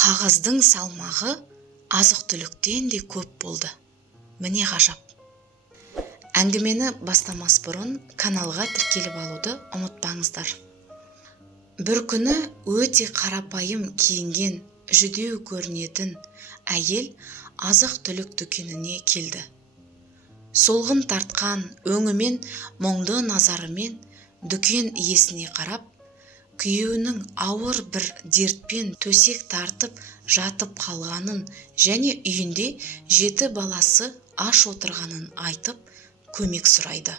Қағаздың салмағы азық-түліктен де көп болды. Міне ғажап. Әңгімені бастамас бұрын каналға тіркеліп алуды ұмытпаңыздар. Бір күні өте қарапайым киінген, жүдеу көрінетін әйел азық-түлік дүкеніне келді. Солғын тартқан өңімен мұңды назарымен дүкен иесіне қарап, күйеуінің ауыр бір дертпен төсек тартып жатып қалғанын және үйінде 7 баласы аш отырғанын айтып, көмек сұрайды.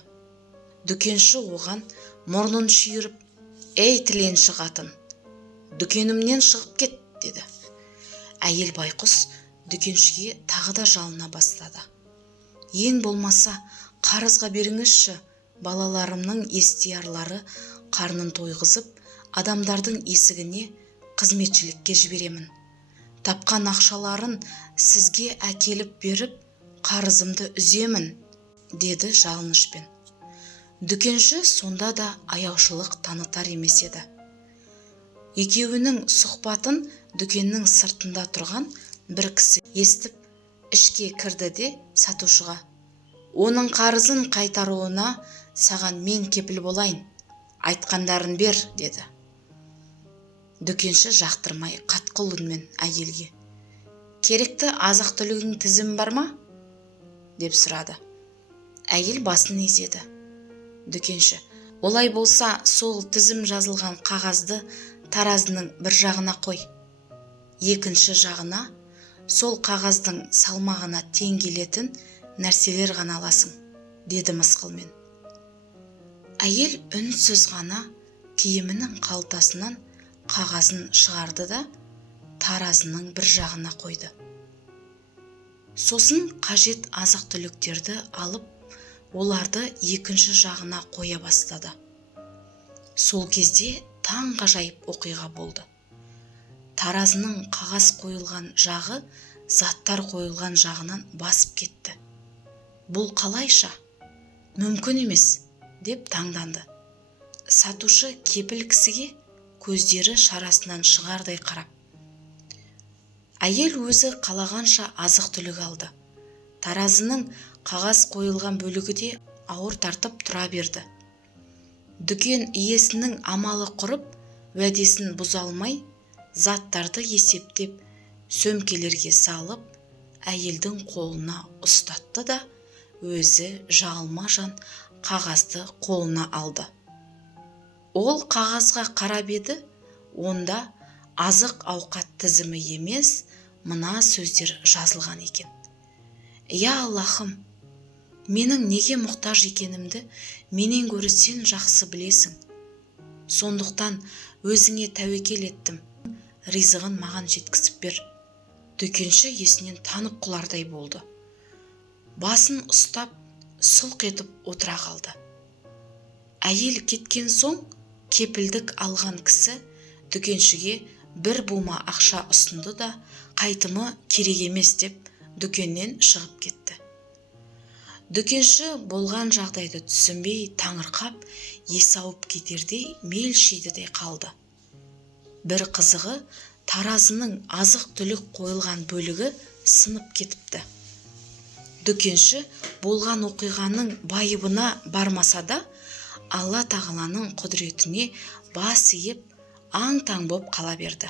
Дүкенші оған мұрнын шүйіріп, «Ей тіленші қатын, дүкенімнен шығып кет», деді. Әйел байқұс дүкеншіге тағы да жалына бастады. «Ең болмаса қарызға беріңізші, балаларымның естиярлары қарнын тойғызып, адамдардың есігіне қызметшілікке жіберемін. Тапқан ақшаларын сізге әкеліп беріп, қарызымды үземін», деді жалынышпен. Дүкенші сонда да аяушылық танытар емес еді. Екеуінің сұхбатын дүкеннің сыртында тұрған бір кісі естіп, ішке кірді де сатушыға: «Оның қарызын қайтаруына саған мен кепіл болайын. Айтқандарын бер», деді. Дүкенші жақтырмай қатқыл үнмен әйелге: «Керекті азық-түлігің тізім бар ма?» деп сұрады. Әйел басын изеді. Дүкенші: «Олай болса, сол тізім жазылған қағазды таразының бір жағына қой. Екінші жағына сол қағаздың салмағына тең келетін нәрселер ғана аласың», деді мысқылмен. Әйел үнсіз ғана киімінің қалтасынан қағазын шығарды да таразының бір жағына қойды. Сосын қажет азық-түліктерді алып, оларды екінші жағына қоя бастады. Сол кезде таңғажайып оқиға болды. Таразының қағаз қойылған жағы заттар қойылған жағынан басып кетті. «Бұл қалайша? Мүмкін емес», деп таңданды. Сатушы кепіл кісіге көздері шарасынан шығардай қарап. Әйел өзі қалағанша азық-түлік алды. Таразының қағаз қойылған бөлігі де ауыр тартып тұра берді. Дүкен иесінің амалы құрып, уәдесін бұза алмай, заттарды есептеп, сөмкелерге салып, әйелдің қолына ұстатты да, өзі жалма-жан қағазды қолына алды. Ол қағазға қарап еді, онда азық-ауқат тізімі емес, мына сөздер жазылған екен: «Я Аллахым, менің неге мұқтаж екенімді менен гөрі сен жақсы білесің. Сондықтан өзіңе тәуекел еттім, ризығын маған жеткізіп бер». Дүкенші есінен танып құлардай болды. Басын ұстап, сұлқ етіп отыра қалды. Әйел кеткен соң, кепілдік алған кісі дүкеншіге бір бума ақша ұсынды да, қайтымы керек емес деп, дүкеннен шығып кетті. Дүкенші болған жағдайды түсінбей, таңырқап, есі ауып кетердей мелшиді де қалды. Бір қызығы, таразының азық-түлік қойылған бөлігі сынып кетіпті. Дүкенші болған оқиғаның байыбына бармаса да, Алла тағаланың құдіретіне бас иіп, аң-таң боп қала берді.